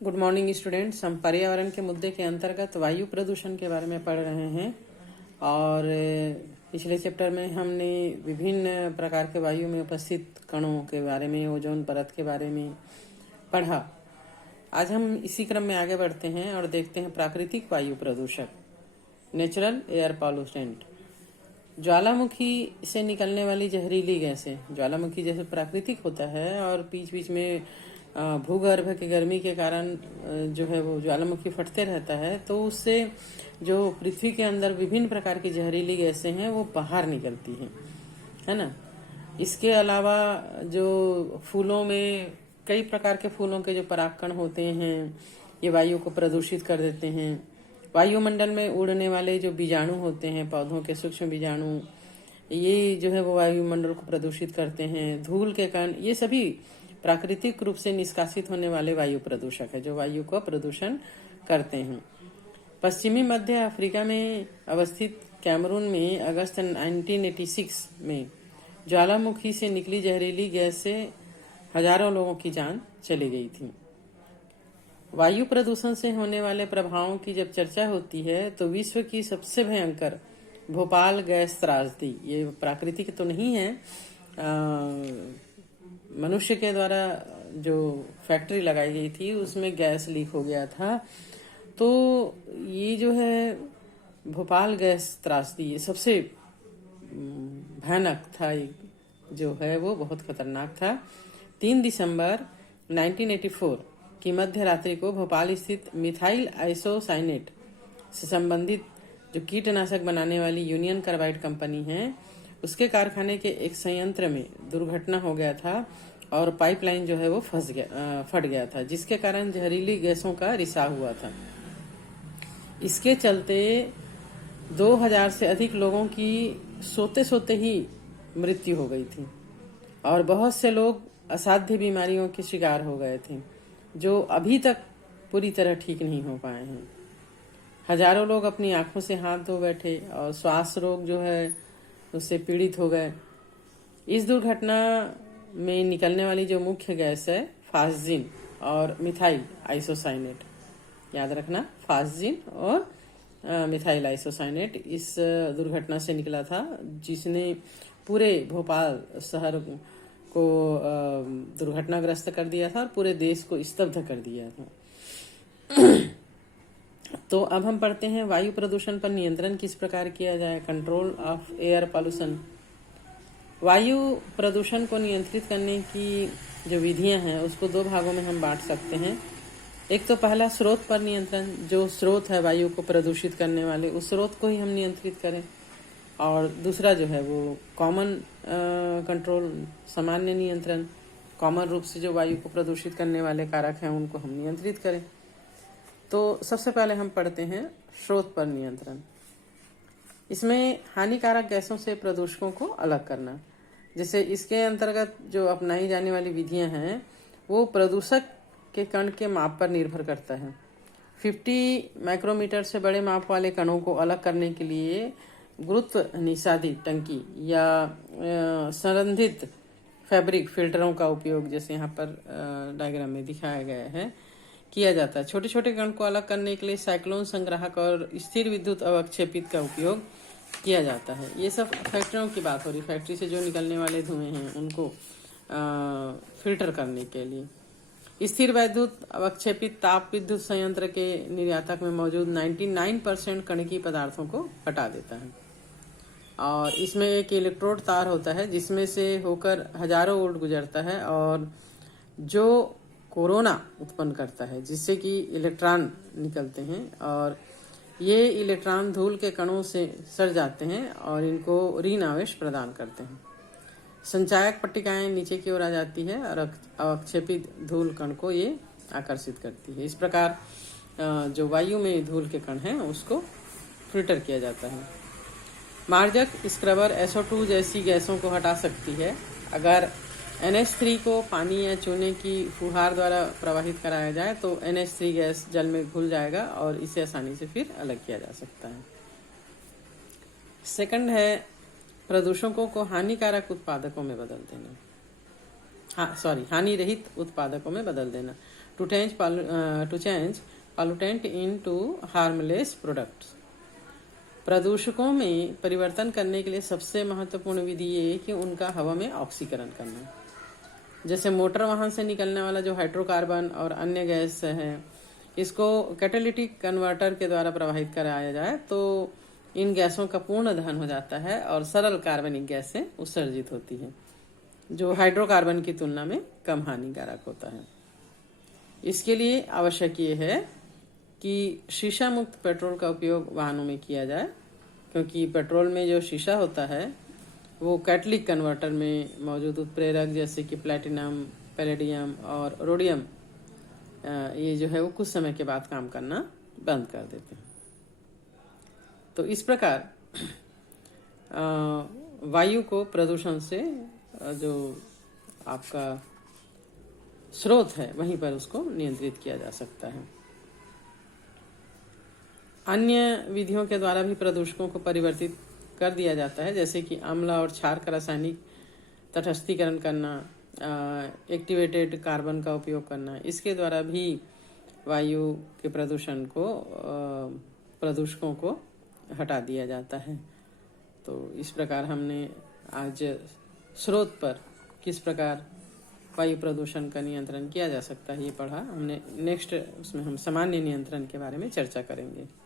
Good morning students. हम पर्यावरण के मुद्दे के अंतर्गत वायु प्रदूषण के बारे में पढ़ रहे हैं और पिछले चैप्टर में हमने विभिन्न प्रकार के वायु में उपस्थित कणों के बारे में, ओजोन परत के बारे में पढ़ा। आज हम इसी क्रम में आगे बढ़ते हैं और देखते हैं प्राकृतिक वायु प्रदूषक, नेचुरल एयर पॉल्यूटेंट। ज्वालामुखी से निकलने वाली जहरीली गैसें, ज्वालामुखी जैसे प्राकृतिक होता है और बीच बीच में भूगर्भ की गर्मी के कारण जो है वो ज्वालामुखी फटते रहता है, तो उससे जो पृथ्वी के अंदर विभिन्न प्रकार की जहरीली गैसें हैं वो बाहर निकलती हैं, है ना। इसके अलावा जो फूलों में, कई प्रकार के फूलों के जो परागकण होते हैं ये वायु को प्रदूषित कर देते हैं। वायुमंडल में उड़ने वाले जो बीजाणु होते हैं, पौधों के सूक्ष्म बीजाणु, ये जो है वो वायुमंडल को प्रदूषित करते हैं। धूल के कण, ये सभी प्राकृतिक रूप से निष्कासित होने वाले वायु प्रदूषक है जो वायु को प्रदूषण करते हैं। पश्चिमी मध्य अफ्रीका में अवस्थित कैमरून में अगस्त 1986 में ज्वालामुखी से निकली जहरीली गैस से हजारों लोगों की जान चली गई थी। वायु प्रदूषण से होने वाले प्रभावों की जब चर्चा होती है तो विश्व की सबसे भयंकर भोपाल गैस त्रासदी, ये प्राकृतिक तो नहीं है, मनुष्य के द्वारा जो फैक्ट्री लगाई गई थी उसमें गैस लीक हो गया था। तो ये जो है भोपाल गैस त्रासदी, ये सबसे भयानक था, जो है वो बहुत खतरनाक था। 3 दिसंबर 1984 की मध्य रात्रि को भोपाल स्थित मिथाइल आइसोसाइनेट से संबंधित जो कीटनाशक बनाने वाली यूनियन कार्बाइड कंपनी है, उसके कारखाने के एक संयंत्र में दुर्घटना हो गया था और पाइपलाइन जो है वो फट गया था, जिसके कारण जहरीली गैसों का रिसाव हुआ था। इसके चलते 2000 से अधिक लोगों की सोते सोते ही मृत्यु हो गई थी और बहुत से लोग असाध्य बीमारियों के शिकार हो गए थे जो अभी तक पूरी तरह ठीक नहीं हो पाए हैं। हजारों लोग अपनी आंखों से हाथ धो बैठे और श्वास रोग जो है उससे पीड़ित हो गए। इस दुर्घटना में निकलने वाली जो मुख्य गैस है फास्जिन और मिथाइल आइसोसाइनेट, याद रखना, फास्जिन और मिथाइल आइसोसाइनेट इस दुर्घटना से निकला था, जिसने पूरे भोपाल शहर को दुर्घटनाग्रस्त कर दिया था और पूरे देश को स्तब्ध कर दिया था। तो अब हम पढ़ते हैं वायु प्रदूषण पर नियंत्रण किस प्रकार किया जाए, कंट्रोल ऑफ एयर पॉल्यूशन। वायु प्रदूषण को नियंत्रित करने की जो विधियां हैं उसको 2 भागों में हम बांट सकते हैं। एक तो पहला स्रोत पर नियंत्रण, जो स्रोत है वायु को प्रदूषित करने वाले उस स्रोत को ही हम नियंत्रित करें, और दूसरा जो है वो कॉमन कंट्रोल, सामान्य नियंत्रण, कॉमन रूप से जो वायु को प्रदूषित करने वाले कारक हैं उनको हम नियंत्रित करें। तो सबसे पहले हम पढ़ते हैं स्रोत पर नियंत्रण। इसमें हानिकारक गैसों से प्रदूषकों को अलग करना, जैसे इसके अंतर्गत जो अपनाई जाने वाली विधियां हैं वो प्रदूषक के कण के माप पर निर्भर करता है। 50 माइक्रोमीटर से बड़े माप वाले कणों को अलग करने के लिए गुरुत्व निषादी टंकी या संरंधित फैब्रिक फिल्टरों का उपयोग, जैसे यहाँ पर डायग्राम में दिखाया गया है, किया जाता है। छोटे छोटे कण को अलग करने के लिए साइक्लोन संग्राहक और स्थिर विद्युत अवक्षेपित का उपयोग किया जाता है। ये सब फैक्ट्रियों की बात हो रही, फैक्ट्री से जो निकलने वाले धुएं हैं उनको फिल्टर करने के लिए। स्थिर विद्युत अवक्षेपित ताप विद्युत संयंत्र के निर्यातक में मौजूद 99% कणकीय पदार्थों को हटा देता है और इसमें एक इलेक्ट्रोड तार होता है जिसमें से होकर हजारों वोल्ट गुजरता है और जो कोरोना उत्पन्न करता है, जिससे कि इलेक्ट्रॉन निकलते हैं और ये इलेक्ट्रॉन धूल के कणों से सड़ जाते हैं और इनको ऋण आवेश प्रदान करते हैं। संचायक पट्टिकाएं नीचे की ओर आ जाती है और अवक्षेपित धूल कण को ये आकर्षित करती है। इस प्रकार जो वायु में धूल के कण हैं उसको फिल्टर किया जाता है। मार्जक स्क्रबर SO2 जैसी गैसों को हटा सकती है। अगर NH3 को पानी या चूने की फुहार द्वारा प्रवाहित कराया जाए तो NH3 गैस जल में घुल जाएगा और इसे आसानी से फिर अलग किया जा सकता है। सेकंड है प्रदूषकों को हानिकारक उत्पादकों में बदल देना, हानि रहित उत्पादकों में बदल देना। to change pollutant into harmless products. प्रदूषकों में परिवर्तन करने के लिए सबसे महत्वपूर्ण विधि ये है कि उनका हवा में ऑक्सीकरण करना। जैसे मोटर वाहन से निकलने वाला जो हाइड्रोकार्बन और अन्य गैस है, इसको कैटालिटिक कन्वर्टर के द्वारा प्रवाहित कराया जाए तो इन गैसों का पूर्ण दहन हो जाता है और सरल कार्बनिक गैसें उत्सर्जित होती है, जो हाइड्रोकार्बन की तुलना में कम हानिकारक होता है। इसके लिए आवश्यक ये है कि शीशा मुक्त पेट्रोल का उपयोग वाहनों में किया जाए, क्योंकि पेट्रोल में जो शीशा होता है वो कैटलिक कन्वर्टर में मौजूद उत्प्रेरक जैसे कि प्लैटिनम, पैलेडियम और रोडियम ये जो है वो कुछ समय के बाद काम करना बंद कर देते हैं। तो इस प्रकार वायु को प्रदूषण से जो आपका स्रोत है वहीं पर उसको नियंत्रित किया जा सकता है। अन्य विधियों के द्वारा भी प्रदूषकों को परिवर्तित कर दिया जाता है, जैसे कि अम्ल और क्षार का रासायनिक तटस्थीकरण करना, एक्टिवेटेड कार्बन का उपयोग करना। इसके द्वारा भी वायु के प्रदूषकों को हटा दिया जाता है। तो इस प्रकार हमने आज स्रोत पर किस प्रकार वायु प्रदूषण का नियंत्रण किया जा सकता है ये पढ़ा हमने। नेक्स्ट उसमें हम सामान्य नियंत्रण के बारे में चर्चा करेंगे।